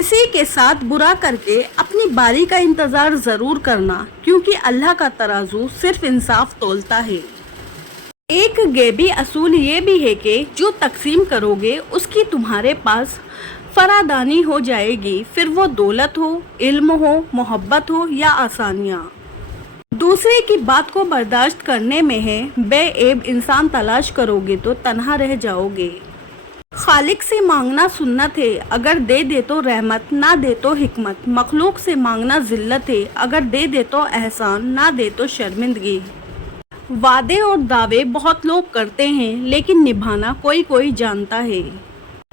किसी के साथ बुरा करके अपनी बारी का इंतजार जरूर करना, क्योंकि अल्लाह का तराजू सिर्फ इंसाफ तोलता है। एक गैबी असूल ये भी है कि जो तकसीम करोगे उसकी तुम्हारे पास फरादानी हो जाएगी, फिर वो दौलत हो, इल्म हो, मोहब्बत हो या आसानियाँ। दूसरे की बात को बर्दाश्त करने में है बेऐब इंसान तलाश करोगे तो तन्हा रह जाओगे। खालिक से मांगना सुन्नत है, अगर दे दे तो रहमत, ना दे तो हिकमत। मखलूक से मांगना जिल्लत है, अगर दे दे तो एहसान, ना दे तो शर्मिंदगी। वादे और दावे बहुत लोग करते हैं, लेकिन निभाना कोई कोई जानता है।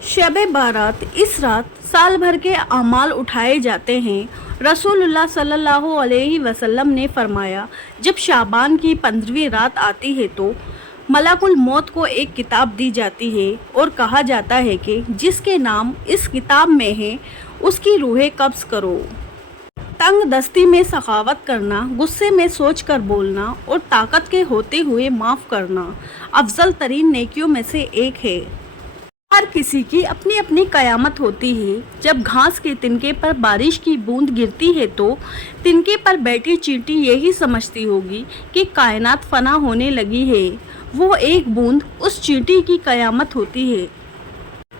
शब बारात, इस रात साल भर के अमाल उठाए जाते हैं। रसूलुल्लाह सल्लल्लाहु अलैहि वसल्लम ने फरमाया, जब शाबान की 15वीं रात आती है तो मलकुल मौत को एक किताब दी जाती है और कहा जाता है कि जिसके नाम इस किताब में है उसकी रूहें कब्ज़ करो। तंग दस्ती में सखावत करना, गुस्से में सोच कर बोलना और ताकत के होते हुए माफ़ करना अफजल तरीन नेकियों में से एक है। हर किसी की अपनी अपनी कयामत होती है। जब घास के तिनके पर बारिश की बूंद गिरती है तो तिनके पर बैठी चींटी यही समझती होगी कि कायनात फना होने लगी है। वो एक बूंद उस चींटी की कयामत होती है।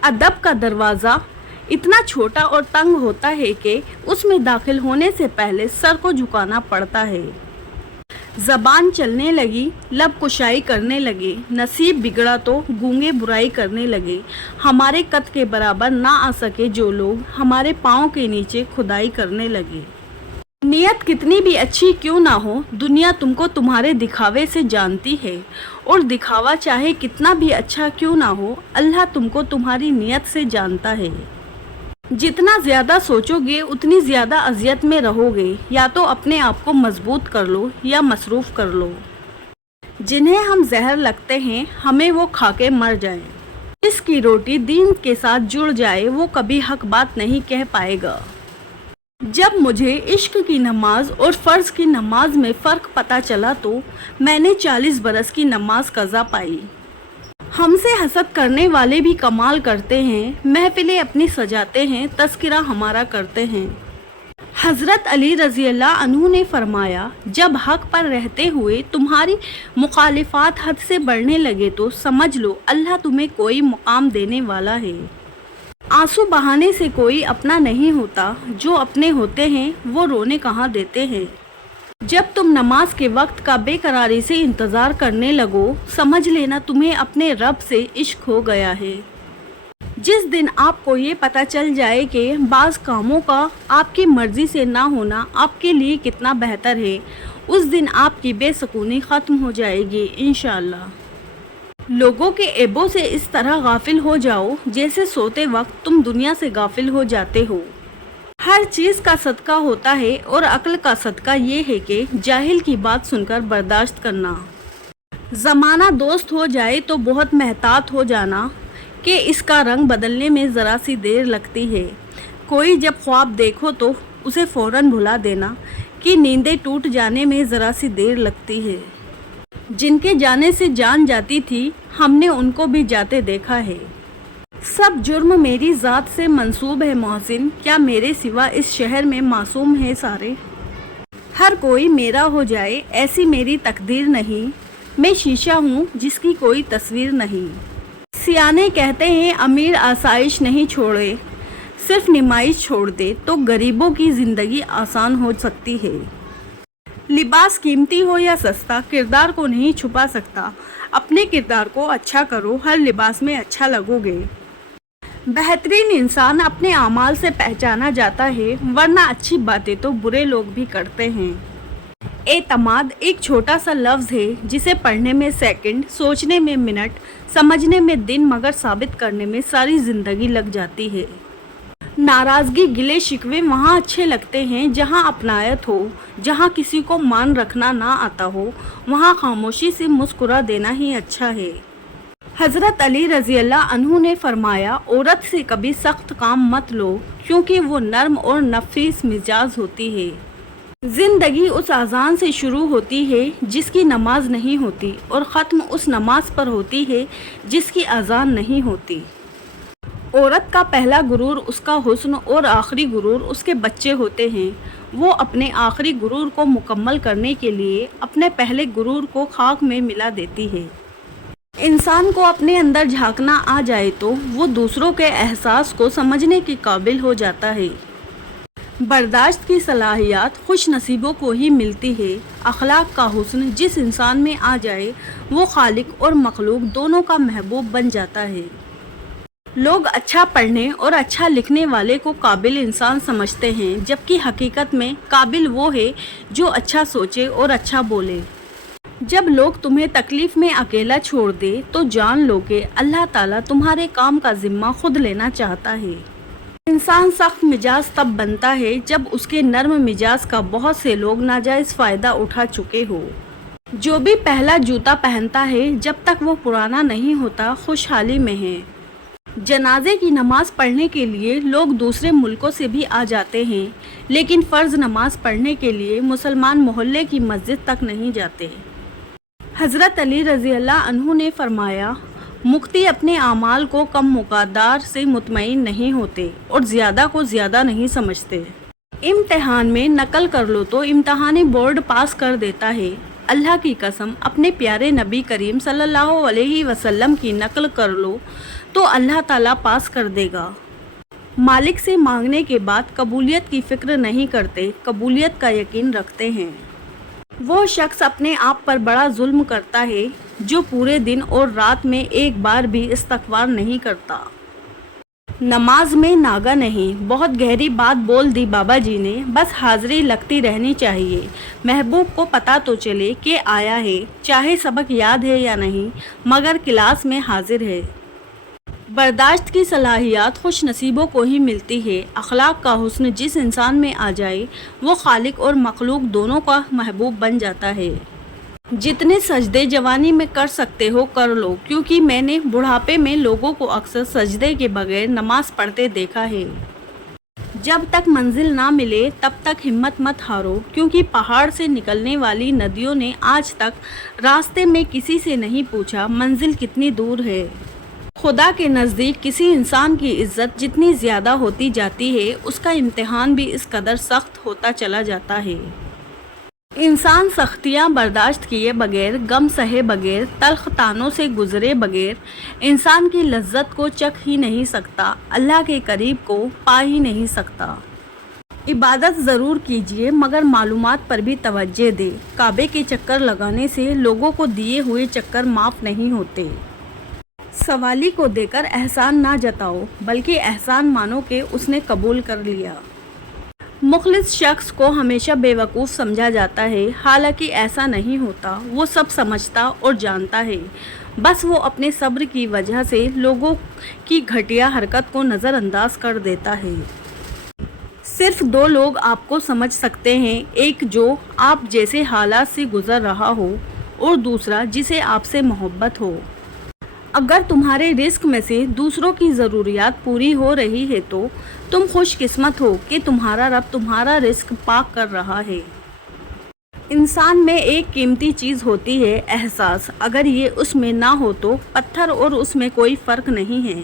अदब का दरवाज़ा इतना छोटा और तंग होता है कि उसमें दाखिल होने से पहले सर को झुकाना पड़ता है। ज़बान चलने लगी, लब कुशाई करने लगे, नसीब बिगड़ा तो गूंगे बुराई करने लगे। हमारे कद के बराबर ना आ सके जो लोग, हमारे पाँव के नीचे खुदाई करने लगे। नियत कितनी भी अच्छी क्यों ना हो, दुनिया तुमको तुम्हारे दिखावे से जानती है, और दिखावा चाहे कितना भी अच्छा क्यों ना हो, अल्लाह तुमको तुम्हारी नियत से जानता है। जितना ज़्यादा सोचोगे उतनी ज़्यादा अजियत में रहोगे। या तो अपने आप को मजबूत कर लो या मसरूफ़ कर लो। जिन्हें हम जहर लगते हैं हमें वो खा के मर जाए। जिसकी रोटी दीन के साथ जुड़ जाए वो कभी हक बात नहीं कह पाएगा। जब मुझे इश्क की नमाज और फ़र्ज़ की नमाज में फ़र्क पता चला तो मैंने 40 बरस की नमाज कज़ा पाई। हमसे हसद करने वाले भी कमाल करते हैं, महफिलें अपनी सजाते हैं, तज़किरा हमारा करते हैं। हज़रत अली रज़ी अल्लाह अन्हु ने फरमाया, जब हक़ पर रहते हुए तुम्हारी मुखालिफात हद से बढ़ने लगे तो समझ लो अल्लाह तुम्हें कोई मुकाम देने वाला है। आंसू बहाने से कोई अपना नहीं होता, जो अपने होते हैं वो रोने कहाँ देते हैं। जब तुम नमाज के वक्त का बेकरारी से इंतज़ार करने लगो, समझ लेना तुम्हें अपने रब से इश्क हो गया है। जिस दिन आपको ये पता चल जाए कि बाज़ कामों का आपकी मर्ज़ी से ना होना आपके लिए कितना बेहतर है, उस दिन आपकी बेसुकूनी ख़त्म हो जाएगी इंशाअल्लाह। लोगों के ऐबों से इस तरह गाफिल हो जाओ जैसे सोते वक्त तुम दुनिया से गाफिल हो जाते हो। हर चीज़ का सदका होता है और अक्ल का सदका ये है कि जाहिल की बात सुनकर बर्दाश्त करना। ज़माना दोस्त हो जाए तो बहुत महतात हो जाना कि इसका रंग बदलने में ज़रा सी देर लगती है। कोई जब ख्वाब देखो तो उसे फ़ौरन भुला देना कि नींदें टूट जाने में ज़रा सी देर लगती है। जिनके जाने से जान जाती थी हमने उनको भी जाते देखा है। सब जुर्म मेरी ज़ात से मंसूब है मोहसिन, क्या मेरे सिवा इस शहर में मासूम है सारे। हर कोई मेरा हो जाए ऐसी मेरी तकदीर नहीं, मैं शीशा हूँ जिसकी कोई तस्वीर नहीं। सियाने कहते हैं अमीर आसाइश नहीं छोड़े, सिर्फ निमाइश छोड़ दे तो गरीबों की ज़िंदगी आसान हो सकती है। लिबास कीमती हो या सस्ता किरदार को नहीं छुपा सकता। अपने किरदार को अच्छा करो, हर लिबास में अच्छा लगोगे। बेहतरीन इंसान अपने आमाल से पहचाना जाता है, वरना अच्छी बातें तो बुरे लोग भी करते हैं। एतमाद एक छोटा सा लफ्ज़ है जिसे पढ़ने में सेकंड, सोचने में मिनट, समझने में दिन, मगर साबित करने में सारी ज़िंदगी लग जाती है। नाराज़गी गिले शिकवे वहाँ अच्छे लगते हैं जहाँ अपनायत हो। जहाँ किसी को मान रखना ना आता हो वहाँ खामोशी से मुस्कुरा देना ही अच्छा है। हज़रत अली रज़ी अल्लाह अन्हु ने फरमाया, औरत से कभी सख्त काम मत लो क्योंकि वो नर्म और नफीस मिजाज होती है। ज़िंदगी उस अज़ान से शुरू होती है जिसकी नमाज नहीं होती और ख़त्म उस नमाज पर होती है जिसकी अज़ान नहीं होती। عورت کا پہلا غرور اس کا حسن اور آخری غرور اس کے بچے ہوتے ہیں۔ وہ اپنے آخری غرور کو مکمل کرنے کے لیے اپنے پہلے غرور کو خاک میں ملا دیتی ہے۔ انسان کو اپنے اندر جھانکنا آ جائے تو وہ دوسروں کے احساس کو سمجھنے کے قابل ہو جاتا ہے۔ برداشت کی صلاحیت خوش نصیبوں کو ہی ملتی ہے۔ اخلاق کا حسن جس انسان میں آ جائے وہ خالق اور مخلوق دونوں کا محبوب بن جاتا ہے۔ لوگ اچھا پڑھنے اور اچھا لکھنے والے کو قابل انسان سمجھتے ہیں، جبکہ حقیقت میں قابل وہ ہے جو اچھا سوچے اور اچھا بولے۔ جب لوگ تمہیں تکلیف میں اکیلا چھوڑ دے تو جان لو کہ اللہ تعالیٰ تمہارے کام کا ذمہ خود لینا چاہتا ہے۔ انسان سخت مزاج تب بنتا ہے جب اس کے نرم مزاج کا بہت سے لوگ ناجائز فائدہ اٹھا چکے ہو۔ جو بھی پہلا جوتا پہنتا ہے جب تک وہ پرانا نہیں ہوتا خوشحالی میں ہے۔ جنازے کی نماز پڑھنے کے لیے لوگ دوسرے ملکوں سے بھی آ جاتے ہیں، لیکن فرض نماز پڑھنے کے لیے مسلمان محلے کی مسجد تک نہیں جاتے۔ حضرت علی رضی اللہ عنہ نے فرمایا، مقتی اپنے اعمال کو کم مقدار سے مطمئن نہیں ہوتے اور زیادہ کو زیادہ نہیں سمجھتے۔ امتحان میں نقل کر لو تو امتحانی بورڈ پاس کر دیتا ہے۔ اللہ کی قسم، اپنے پیارے نبی کریم صلی اللہ علیہ وسلم کی نقل کر لو تو اللہ تعالیٰ پاس کر دے گا۔ مالک سے مانگنے کے بعد قبولیت کی فکر نہیں کرتے، قبولیت کا یقین رکھتے ہیں۔ وہ شخص اپنے آپ پر بڑا ظلم کرتا ہے جو پورے دن اور رات میں ایک بار بھی استغفار نہیں کرتا۔ نماز میں ناگا نہیں، بہت گہری بات بول دی بابا جی نے، بس حاضری لگتی رہنی چاہیے۔ محبوب کو پتہ تو چلے کہ آیا ہے، چاہے سبق یاد ہے یا نہیں، مگر کلاس میں حاضر ہے۔ برداشت کی صلاحیت خوش نصیبوں کو ہی ملتی ہے۔ اخلاق کا حسن جس انسان میں آ جائے وہ خالق اور مخلوق دونوں کا محبوب بن جاتا ہے۔ جتنے سجدے جوانی میں کر سکتے ہو کر لو، کیونکہ میں نے بڑھاپے میں لوگوں کو اکثر سجدے کے بغیر نماز پڑھتے دیکھا ہے۔ جب تک منزل نہ ملے تب تک ہمت مت ہارو، کیونکہ پہاڑ سے نکلنے والی ندیوں نے آج تک راستے میں کسی سے نہیں پوچھا منزل کتنی دور ہے۔ خدا کے نزدیک کسی انسان کی عزت جتنی زیادہ ہوتی جاتی ہے اس کا امتحان بھی اس قدر سخت ہوتا چلا جاتا ہے۔ انسان سختیاں برداشت کیے بغیر، غم سہے بغیر، تلخ طعنوں سے گزرے بغیر انسان کی لذت کو چکھ ہی نہیں سکتا، اللہ کے قریب کو پا ہی نہیں سکتا۔ عبادت ضرور کیجیے مگر معلومات پر بھی توجہ دے۔ کعبے کے چکر لگانے سے لوگوں کو دیے ہوئے چکر معاف نہیں ہوتے۔ سوالی کو دے کر احسان نہ جتاؤ، بلکہ احسان مانو کہ اس نے قبول کر لیا۔ مخلص شخص کو ہمیشہ بے وقوف سمجھا جاتا ہے، حالانکہ ایسا نہیں ہوتا۔ وہ سب سمجھتا اور جانتا ہے، بس وہ اپنے صبر کی وجہ سے لوگوں کی گھٹیا حرکت کو نظر انداز کر دیتا ہے۔ صرف دو لوگ آپ کو سمجھ سکتے ہیں، ایک جو آپ جیسے حالات سے گزر رہا ہو اور دوسرا جسے آپ سے محبت ہو۔ اگر تمہارے رزق میں سے دوسروں کی ضروریات پوری ہو رہی ہے تو تم خوش قسمت ہو کہ تمہارا رب تمہارا رزق پاک کر رہا ہے۔ انسان میں ایک قیمتی چیز ہوتی ہے، احساس۔ اگر یہ اس میں نہ ہو تو پتھر اور اس میں کوئی فرق نہیں ہے۔